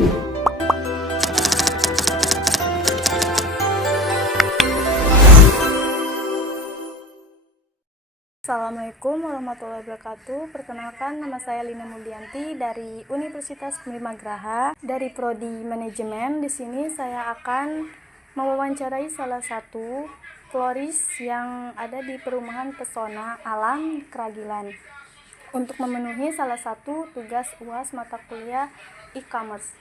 Assalamualaikum warahmatullahi wabarakatuh. Perkenalkan, nama saya Lina Muldianti dari Universitas Bhimagraha dari Prodi Manajemen. Di sini saya akan mewawancarai salah satu floris yang ada di Perumahan Pesona Alam Keragilan untuk memenuhi salah satu tugas UAS mata kuliah e-commerce.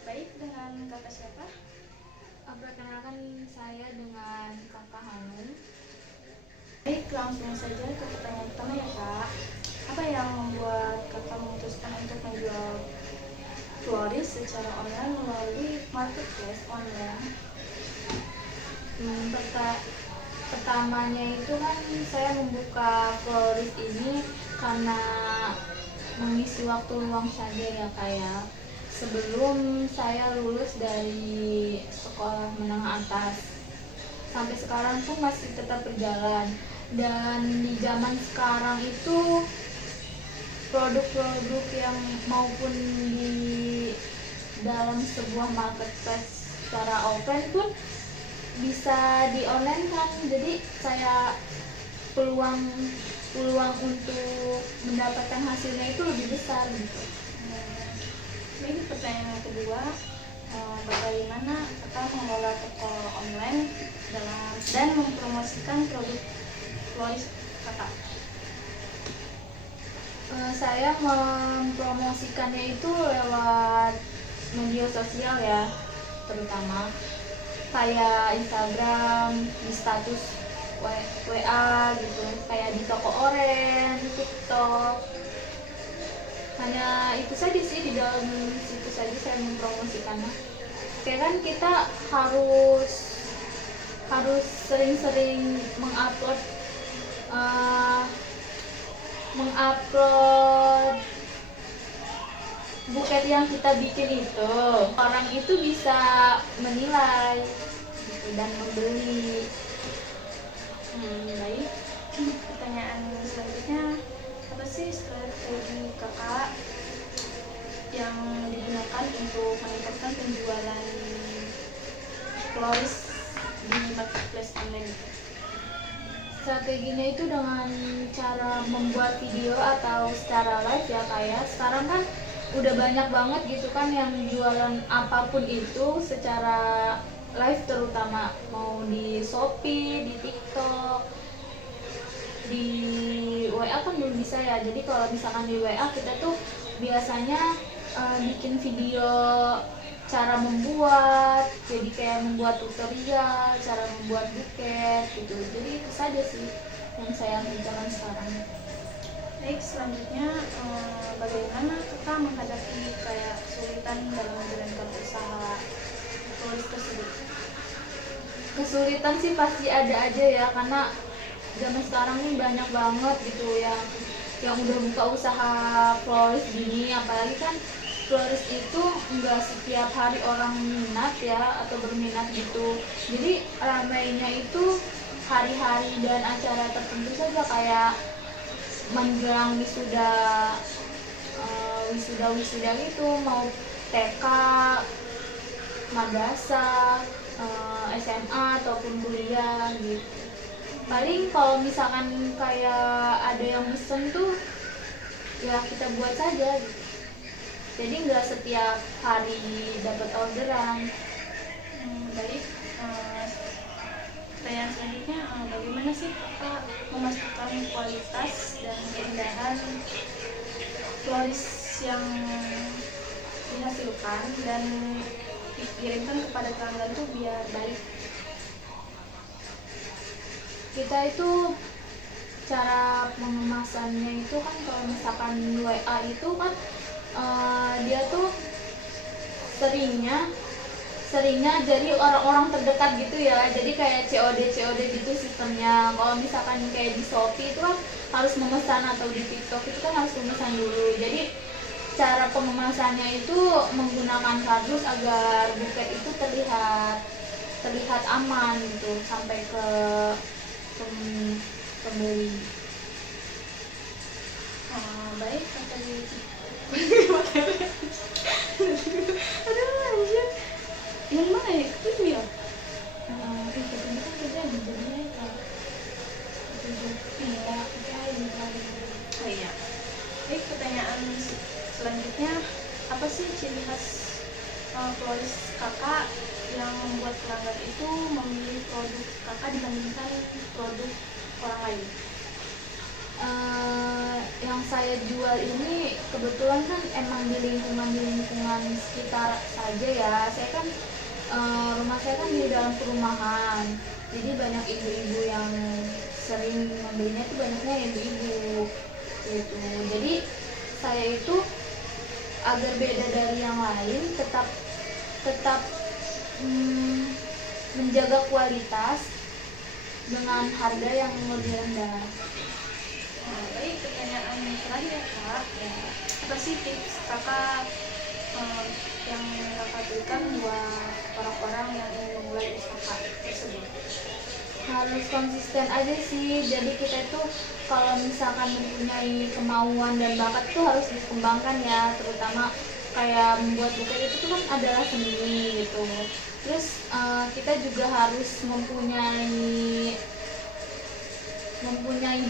Baik, dengan kakak siapa? Perkenalkan, saya dengan Kakak Hanum. Baik, langsung saja ke pertanyaan pertama ya kak. Apa yang membuat kakak memutuskan untuk menjual floris secara online melalui marketplace online? Pertamanya itu kan saya membuka floris ini karena mengisi waktu luang saja ya kayak sebelum saya lulus dari sekolah menengah atas. Sampai sekarang pun masih tetap berjalan, dan di zaman sekarang itu produk-produk yang maupun di dalam sebuah marketplace secara offline pun bisa di online kan, jadi saya peluang untuk mendapatkan hasilnya itu lebih besar gitu. Ini pertanyaan yang kedua, bagaimana kakak mengelola toko online dan mempromosikan produk floris kakak? Saya mempromosikannya itu lewat media sosial ya, terutama kayak Instagram, di status WA gitu, kayak di toko oren, di TikTok. Hanya itu saja sih, di dalam situ saja saya mempromosikannya. Kayak kan kita harus sering-sering mengupload buket yang kita bikin itu. Orang itu bisa menilai gitu, dan membeli. Baik, pertanyaan selanjutnya, apa sih strategi kakak yang digunakan untuk meningkatkan penjualan floris di marketplace online? Strateginya itu dengan cara membuat video atau secara live ya, kayak sekarang kan udah banyak banget gitu kan yang jualan apapun itu secara live, terutama mau di Shopee, di TikTok, di WA kan belum bisa ya. Jadi kalau misalkan di WA kita tuh biasanya bikin video cara membuat, jadi kayak membuat tutorial cara membuat buket gitu. Jadi itu saja sih yang saya kerjakan sekarang. Baik, selanjutnya bagaimana kakak menghadapi kayak kesulitan dalam menjalankan usaha floris tersebut? Kesulitan sih pasti ada aja ya, karena zaman sekarang ini banyak banget gitu yang udah buka usaha floris gini. Apalagi kan floris itu enggak setiap hari orang minat ya, atau berminat gitu. Jadi ramainya itu hari-hari dan acara tertentu saja, kayak menjelang wisuda gitu, mau TK, madrasah, SMA ataupun kuliah gitu. Paling kalau misalkan kayak ada yang pesen tuh ya kita buat saja gitu. Jadi nggak setiap hari dapat orderan. Baik, pertanyaan selanjutnya, bagaimana sih kakak memastikan kualitas dan keindahan floris yang dihasilkan dan dikirimkan kepada pelanggan tuh biar baik? Kita itu cara pengemasannya itu kan, kalau misalkan WA itu kan dia tuh seringnya jadi orang-orang terdekat gitu ya, jadi kayak COD gitu sistemnya. Kalau misalkan kayak di Shopee itu kan harus memesan, atau di TikTok itu kan harus memesan dulu. Jadi cara pengemasannya itu menggunakan kardus agar buket itu terlihat aman gitu sampai ke pembeli. Baik, tadi mana ya? Itu ya? Itu kan kerjaan jadinya itu Iya. Oh iya. Pertanyaan selanjutnya, apa sih ciri khas florist kakak yang membuat pelanggan itu memilih produk kakak dibandingkan produk orang lain? Yang saya jual ini kebetulan kan emang di lingkungan sekitar saja ya. Saya kan rumah saya kan di dalam perumahan, jadi banyak ibu-ibu yang sering membelinya itu banyaknya ibu-ibu gitu. Jadi saya itu agar beda dari yang lain, tetap tetap menjaga kualitas dengan harga yang lebih rendah. Baik, pertanyaan terakhir kak, ya, apa sih tips kakak yang kakak berikan buat orang-orang yang ingin memulai usaha tersebut? Harus konsisten aja sih. Jadi kita itu kalau misalkan mempunyai kemauan dan bakat itu harus dikembangkan ya, terutama kayak membuat buket itu kan adalah seni gitu. Terus kita juga harus mempunyai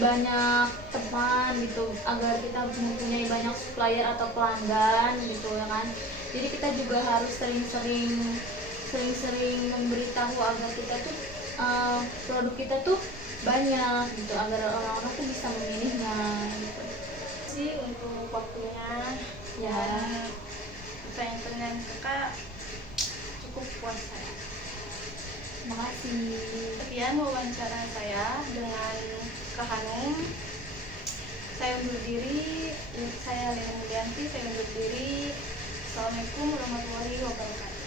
banyak teman gitu, agar kita mempunyai banyak supplier atau pelanggan gitu ya kan. Jadi kita juga harus sering-sering memberitahu agar kita tuh produk kita tuh banyak gitu, agar orang-orang tuh bisa memilihnya gitu Sih untuk waktunya ya. Pertanyaan kakak cukup puas saya. Makasih. Sekian wawancara saya dengan Kak Hanum. Saya undur diri. Saya Lena Mulyanti. Saya undur diri. Assalamualaikum warahmatullahi wabarakatuh.